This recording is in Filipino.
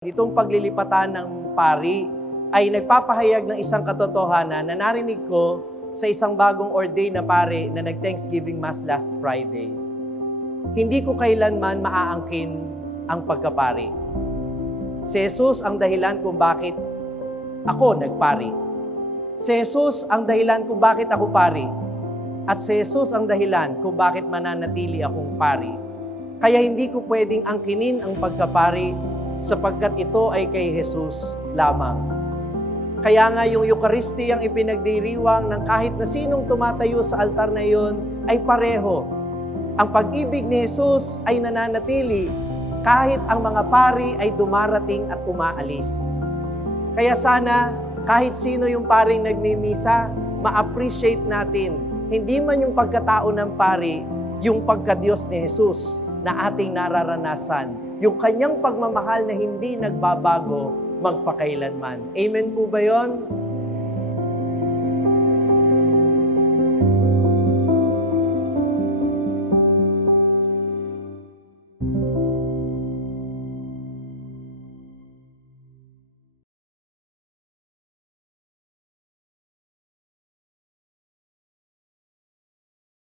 Itong paglilipatan ng pari ay nagpapahayag ng isang katotohanan na narinig ko sa isang bagong ordained na pari na nag-Thanksgiving Mass last Friday. Hindi ko kailanman maaangkin ang pagkapari. Si Jesus ang dahilan kung bakit ako nagpari. Si Jesus ang dahilan kung bakit ako pari. At si Jesus ang dahilan kung bakit mananatili akong pari. Kaya hindi ko pwedeng angkinin ang pagkapari sapagkat ito ay kay Jesus lamang. Kaya nga yung Eucharistia ang ipinagdiriwang ng kahit na sinong tumatayo sa altar na iyon ay pareho. Ang pag-ibig ni Jesus ay nananatili kahit ang mga pari ay dumarating at umaalis. Kaya sana kahit sino yung paring nagmimisa, ma-appreciate natin. Hindi man yung pagkatao ng pari, yung pagka-Diyos ni Jesus na ating nararanasan. Yung kanyang pagmamahal na hindi nagbabago magpakailanman. Amen po ba yun?